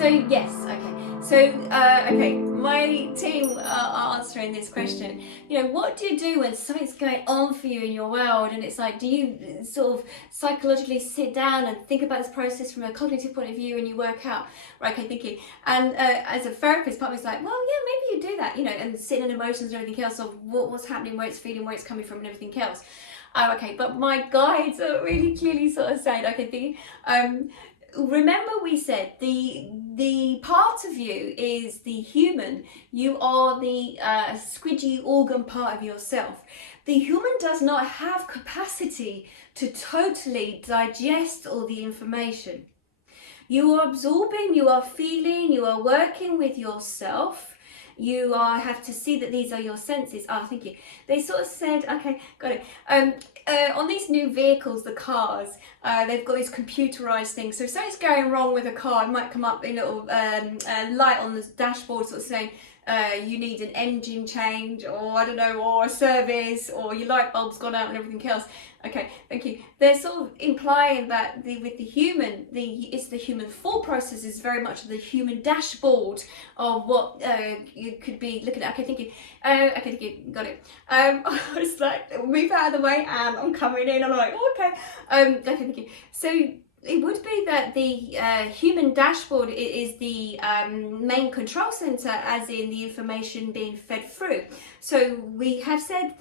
So yes, okay. So okay, my team are answering this question. You know, what do you do when something's going on for you in your world, and it's like, do you sort of psychologically sit down and think about this process from a cognitive point of view, and you work out, right? Okay, thinking. And as a therapist, part of me's like, well, yeah, maybe you do that, you know, and sitting in emotions and everything else of what's happening, where it's feeling, where it's coming from, and everything else. Oh, okay, but my guides are really clearly sort of saying, okay, remember we said the part of you is the human. You are the squidgy organ part of yourself. The human does not have capacity to totally digest all the information. You are absorbing, you are feeling, you are working with yourself. You have to see that these are your senses. Oh, thank you. They sort of said, okay, got it. On these new vehicles, the cars, they've got these computerized things. So if something's going wrong with a car, it might come up a little light on the dashboard sort of saying, you need an engine change, or I don't know, or a service, or your light bulb's gone out and everything else. Okay, thank you. They're sort of implying that with the human, it's the human thought process is very much the human dashboard of what you could be looking at. Okay, thank you. Okay, thank you. Got it. I was like, move out of the way, and I'm coming in. I'm like, oh, okay. Okay, thank you. So it would be that the human dashboard is the main control center, as in the information being fed through. So we have said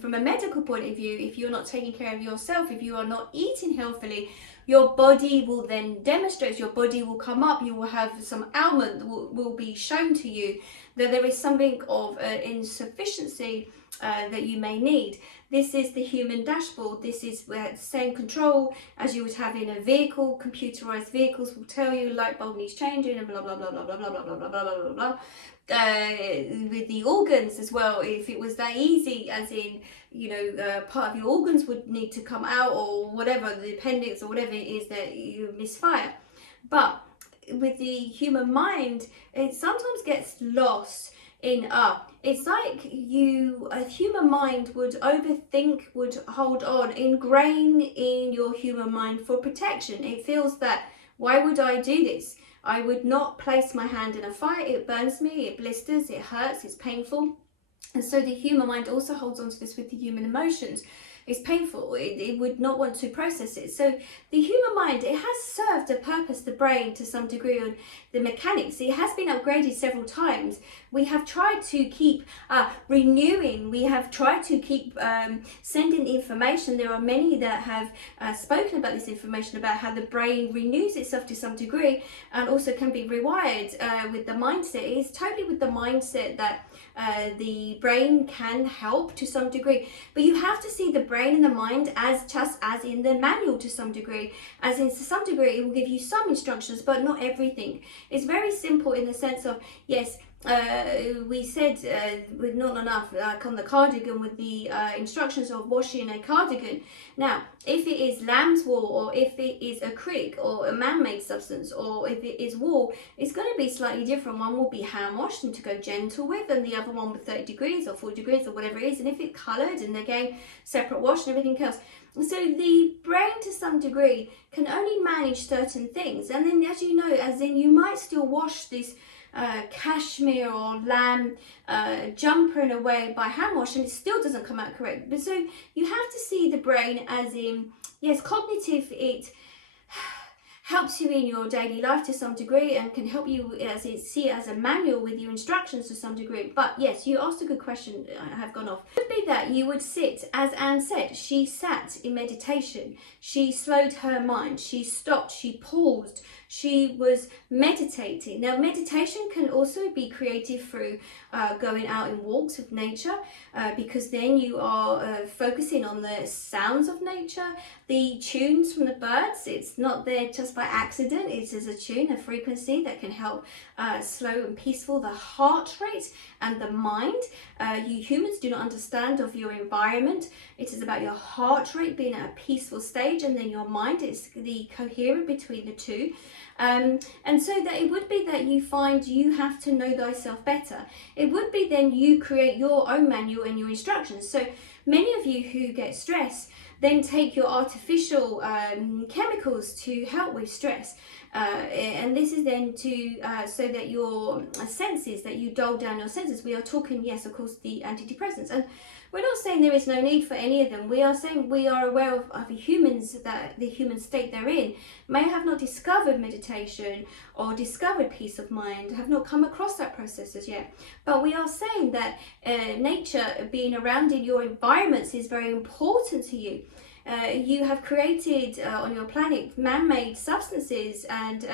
from a medical point of view, if you're not taking care of yourself, if you are not eating healthily, your body will then demonstrate, your body will come up, you will have some ailment that will be shown to you that there is something of insufficiency that you may need. This is the human dashboard. This is where the same control as you would have in a vehicle. Computerized vehicles will tell you light bulb needs changing and blah blah blah blah blah blah blah blah blah blah blah blah. With the organs as well, if it was that easy, as in, you know, part of your organs would need to come out, or whatever, the appendix or whatever it is that you misfire. But with the human mind, it sometimes gets lost in it's like a human mind would overthink, would hold on, ingrain in your human mind for protection. It feels that, why would I do this? I would not place my hand in a fire. It burns me, it blisters, it hurts, it's painful. And so the human mind also holds on to this with the human emotions. It's painful, it would not want to process it. So the human mind, it has served a purpose, the brain, to some degree, on the mechanics. It has been upgraded several times. We have tried to keep renewing, we have tried to keep sending information. There are many that have spoken about this information, about how the brain renews itself to some degree and also can be rewired with the mindset. It is totally with the mindset that the brain can help to some degree, but you have to see the brain and the mind as just as in the manual to some degree, as in to some degree it will give you some instructions but not everything. It's very simple in the sense of, yes, we said with not enough, like on the cardigan, with the instructions of washing a cardigan. Now, if it is lamb's wool, or if it is acrylic, or a man-made substance, or if it is wool, it's going to be slightly different. One will be hand washed and to go gentle with, and the other one with 30 degrees or 40 degrees or whatever it is. And if it's coloured, and again, separate wash and everything else. So the brain, to some degree, can only manage certain things. And then, as you know, as in, you might still wash this cashmere or lamb jumper in a way by hand wash, and it still doesn't come out correct. But so you have to see the brain as in, yes, cognitive, it helps you in your daily life to some degree and can help you see it as a manual with your instructions to some degree. But yes, you asked a good question. I have gone off. It would be that you would sit, as Anne said, she sat in meditation. She slowed her mind. She stopped. She paused. She was meditating. Now, meditation can also be created through going out in walks with nature, because then you are focusing on the sounds of nature, the tunes from the birds. It's not there just by accident. It is a tune, a frequency that can help slow and peaceful the heart rate and the mind. You humans do not understand of your environment. It is about your heart rate being at a peaceful stage, and then your mind is the coherent between the two. And so that it would be that you find you have to know thyself better. It would be then you create your own manual and your instructions. So many of you who get stressed then take your artificial chemicals to help with stress. And this is then to so that your senses, that you dull down your senses. We are talking, yes, of course, the antidepressants, and we're not saying there is no need for any of them. We are saying we are aware of humans, that the human state they're in may have not discovered meditation or discovered peace of mind, have not come across that process as yet. But we are saying that nature, being around in your environments, is very important to you. You have created on your planet man-made substances and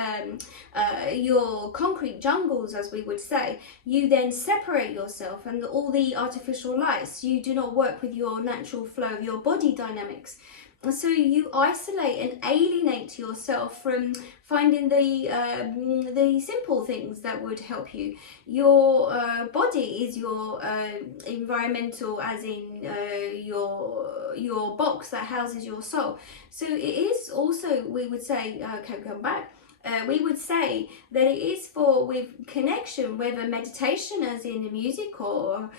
your concrete jungles, as we would say. You then separate yourself, and all the artificial lights, you do not work with your natural flow of your body dynamics. So you isolate and alienate yourself from finding the simple things that would help you. Your body is your environmental, as in your box that houses your soul. So it is also, we would say, okay, come back. We would say that it is for with connection, whether meditation as in the music, or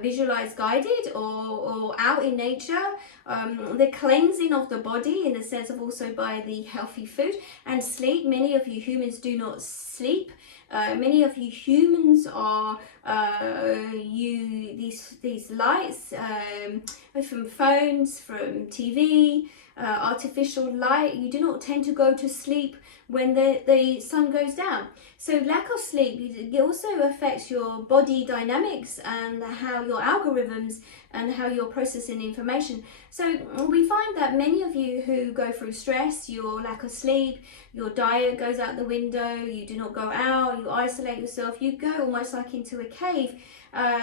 visualize guided, or out in nature, the cleansing of the body in the sense of also by the healthy food and sleep. Many of you humans do not sleep. Many of you humans are these lights from phones, from TV, artificial light. You do not tend to go to sleep when the sun goes down. So lack of sleep, it also affects your body dynamics and how your algorithms and how you're processing information. So we find that many of you who go through stress, your lack of sleep, your diet goes out the window, you do not go out, you isolate yourself, you go almost like into a cave.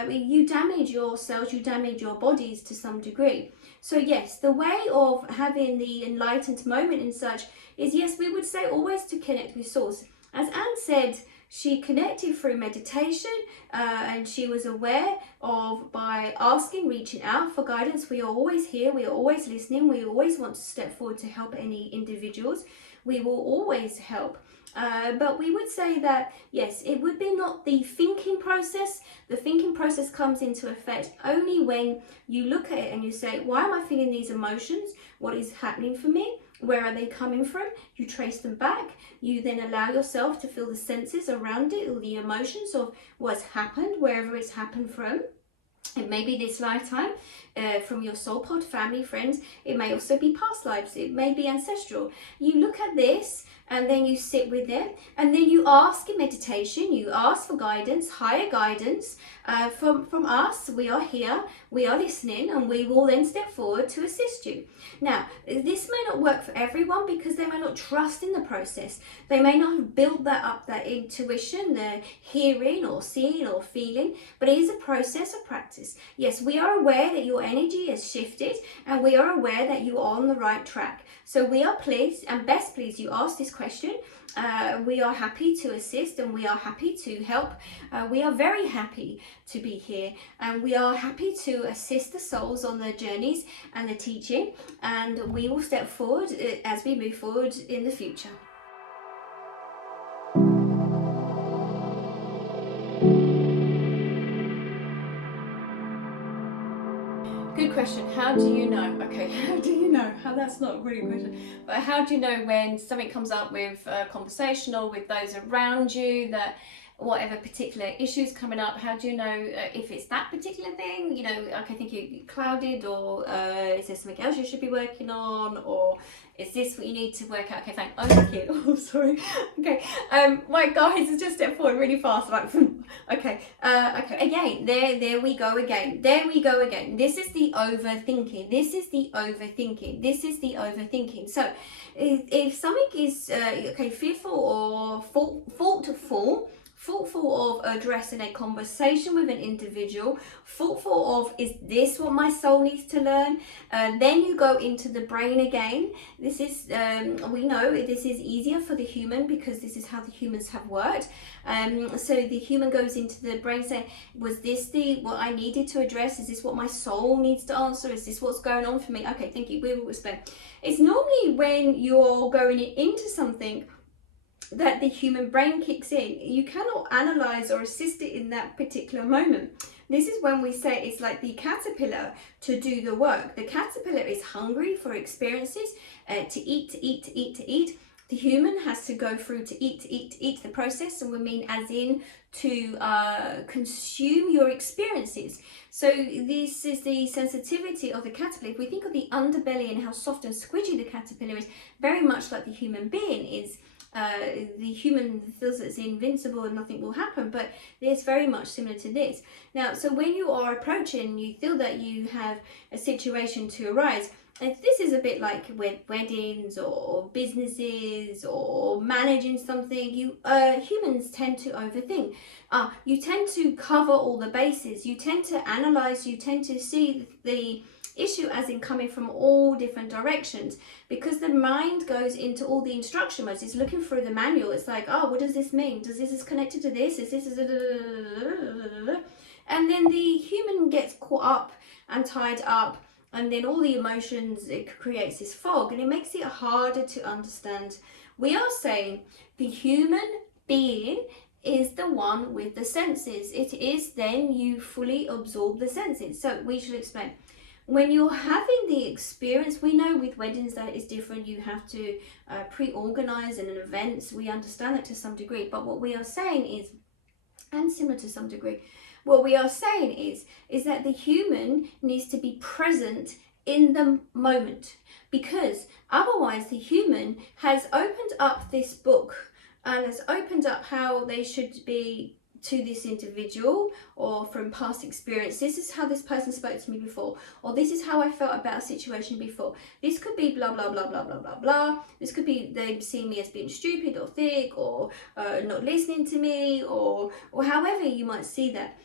You damage your cells, you damage your bodies to some degree. So yes, the way of having the enlightened moment and such is, yes, we would say always to connect with source. As Anne said, she connected through meditation and she was aware of, by asking, reaching out for guidance. We are always here, we are always listening, we always want to step forward to help any individuals. We will always help. But we would say that, yes, it would be not the thinking process. The thinking process comes into effect only when you look at it and you say, why am I feeling these emotions? What is happening for me? Where are they coming from? You trace them back. You then allow yourself to feel the senses around it, or the emotions of what's happened, wherever it's happened from. It may be this lifetime, from your soul pod, family, friends. It may also be past lives. It may be ancestral. You look at this and then you sit with it, and then you ask in meditation, you ask for guidance, higher guidance from us. We are here, we are listening, and we will then step forward to assist you. Now, this may not work for everyone because they may not trust in the process. They may not have built that intuition, the hearing or seeing or feeling, but it is a process of practice. Yes, we are aware that your energy has shifted, and we are aware that you are on the right track. So we are pleased and best pleased you asked this question. We are happy to assist, and we are happy to help. We are very happy to be here, and we are happy to assist the souls on their journeys and the teaching, and we will step forward as we move forward in the future. Good question. How do you know? Okay, how do you know? That's not really a question. But how do you know when something comes up with conversational with those around you, that whatever particular issues coming up, how do you know if it's that particular thing? You know, like, I think you're clouded, or is there something else you should be working on, or is this what you need to work out? Okay, thank you. Oh, sorry. Okay, my guys has just stepped forward really fast. Like, okay, again, there we go again. There we go again. This is the overthinking. This is the overthinking. This is the overthinking. So, if something is fearful or thoughtful of addressing a conversation with an individual, thoughtful of, is this what my soul needs to learn? Then you go into the brain again. This is, we know this is easier for the human because this is how the humans have worked. So the human goes into the brain saying, was this what I needed to address? Is this what my soul needs to answer? Is this what's going on for me? Okay, thank you. We will explain. It's normally when you're going into something that the human brain kicks in. You cannot analyze or assist it in that particular moment. This is when we say it's like the caterpillar to do the work. The caterpillar is hungry for experiences, to eat. The human has to go through to eat the process, and we mean as in to consume your experiences. So this is the sensitivity of the caterpillar. If we think of the underbelly and how soft and squidgy the caterpillar is, very much like the human being is. The human feels it's invincible and nothing will happen, but it's very much similar to this. Now, so when you are approaching, you feel that you have a situation to arise. And this is a bit like with weddings or businesses or managing something. You humans tend to overthink. You tend to cover all the bases. You tend to analyze. You tend to see the issue as in coming from all different directions, because the mind goes into all the instruction modes. It's looking through the manual. It's like, oh, what does this mean? Does this is connected to this? Is this and then the human gets caught up and tied up, and then all the emotions, it creates this fog, and it makes it harder to understand. We are saying the human being is the one with the senses. It is then you fully absorb the senses. So we should explain. When you're having the experience, we know with weddings that it's different. You have to pre-organize an event. We understand that to some degree. But what we are saying is, and similar to some degree, what we are saying is that the human needs to be present in the moment, because otherwise the human has opened up this book and has opened up how they should be to this individual, or from past experience. This is how this person spoke to me before, or this is how I felt about a situation before. This could be blah blah blah blah blah blah blah. This could be they seeing me as being stupid or thick, or not listening to me, or however you might see that.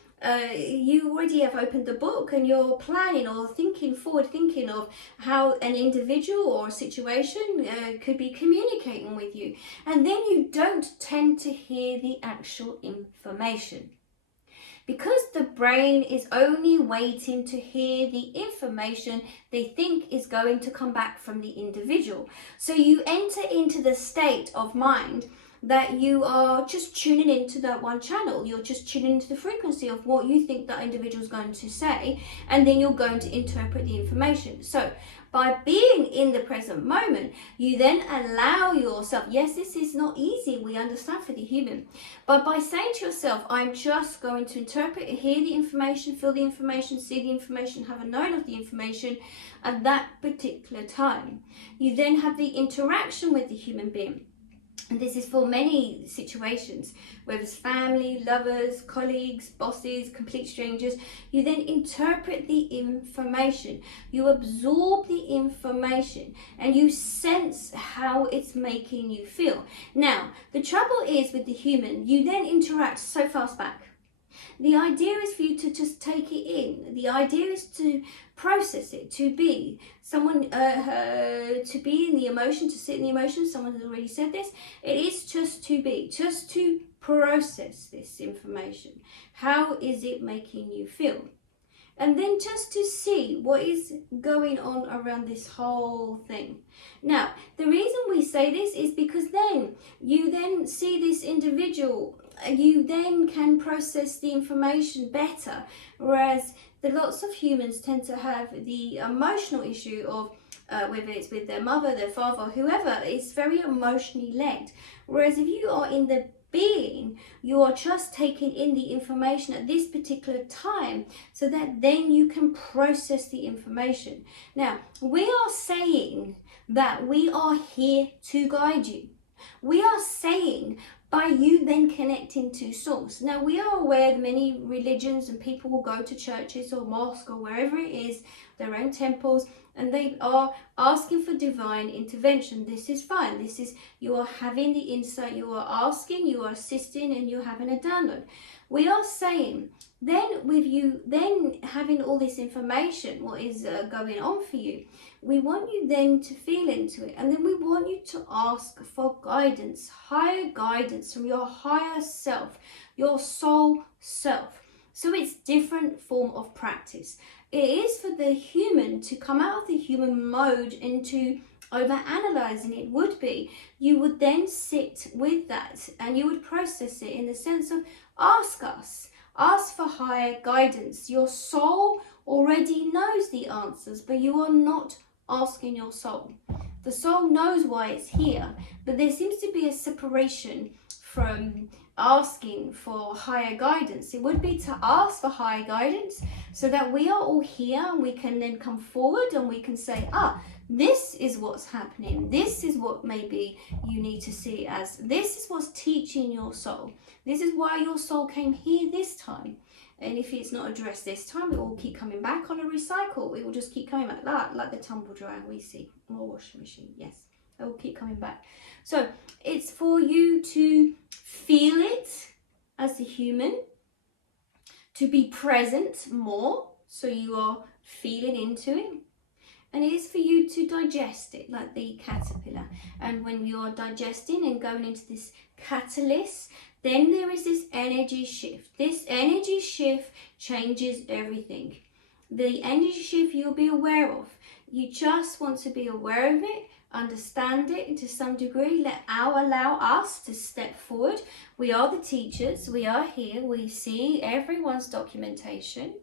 You already have opened the book and you're planning or forward thinking of how an individual or a situation could be communicating with you, and then you don't tend to hear the actual information, because the brain is only waiting to hear the information they think is going to come back from the individual. So you enter into the state of mind that you are just tuning into that one channel. You're just tuning into the frequency of what you think that individual is going to say, and then you're going to interpret the information. So by being in the present moment, you then allow yourself, yes, this is not easy, we understand for the human, but by saying to yourself, I'm just going to interpret, hear the information, feel the information, see the information, have a known of the information at that particular time, you then have the interaction with the human being. And this is for many situations, whether it's family, lovers, colleagues, bosses, complete strangers. You then interpret the information, you absorb the information, and you sense how it's making you feel. Now, the trouble is with the human, you then interact so fast back. The idea is for you to just take it in. The idea is to process it, to be someone, to be in the emotion, to sit in the emotion. Someone has already said this. It is just to be, just to process this information. How is it making you feel? And then just to see what is going on around this whole thing. Now, the reason we say this is because then you then see this individual, you then can process the information better, whereas the lots of humans tend to have the emotional issue of whether it's with their mother, their father, whoever, it's very emotionally led. Whereas if you are in the being, you are just taking in the information at this particular time, so that then you can process the information. Now, we are saying that we are here to guide you. We are saying by you then connecting to source. Now, we are aware that many religions and people will go to churches or mosques or wherever it is, their own temples, and they are asking for divine intervention. This is fine. This is, you are having the insight, you are asking, you are assisting, and you're having a download. We are saying, then with you then having all this information, what is going on for you, we want you then to feel into it, and then we want you to ask for guidance, higher guidance from your higher self, your soul self. So it's different form of practice. It is for the human to come out of the human mode into over-analyzing. It would be, you would then sit with that and you would process it in the sense of ask for higher guidance. Your soul already knows the answers, but you are not asking your soul. The soul knows why it's here, but there seems to be a separation from asking for higher guidance. It would be to ask for higher guidance so that we are all here and we can then come forward and we can say, this is what's happening. This is what maybe you need to see as. This is what's teaching your soul. This is why your soul came here this time. And if it's not addressed this time, it will keep coming back on a recycle. It will just keep coming back, like the tumble dryer we see, or washing machine. Yes, it will keep coming back. So it's for you to feel it as a human, to be present more, so you are feeling into it. And it is for you to digest it, like the caterpillar. And when you're digesting and going into this catalyst, then there is this energy shift. This energy shift changes everything. The energy shift you'll be aware of. You just want to be aware of it, understand it to some degree, allow us to step forward. We are the teachers, we are here, we see everyone's documentation.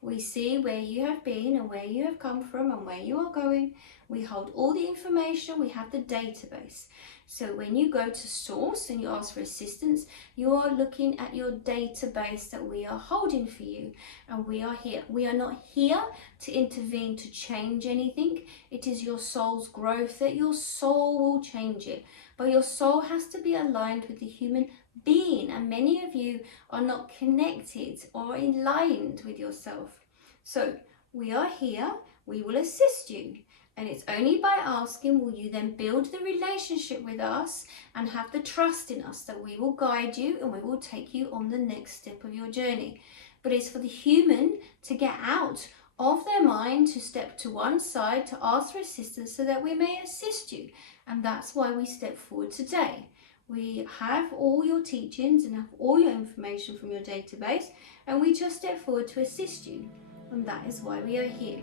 We see where you have been and where you have come from and where you are going. We hold all the information, we have the database. So when you go to source and you ask for assistance, you are looking at your database that we are holding for you. And we are here. We are not here to intervene, to change anything. It is your soul's growth that your soul will change it. But your soul has to be aligned with the human being, and many of you are not connected or aligned with yourself. So we are here, we will assist you, and it's only by asking will you then build the relationship with us and have the trust in us that we will guide you and we will take you on the next step of your journey. But it's for the human to get out of their mind, to step to one side, to ask for assistance so that we may assist you. And that's why we step forward today. We have all your teachings and have all your information from your database, and we just step forward to assist you. And that is why we are here.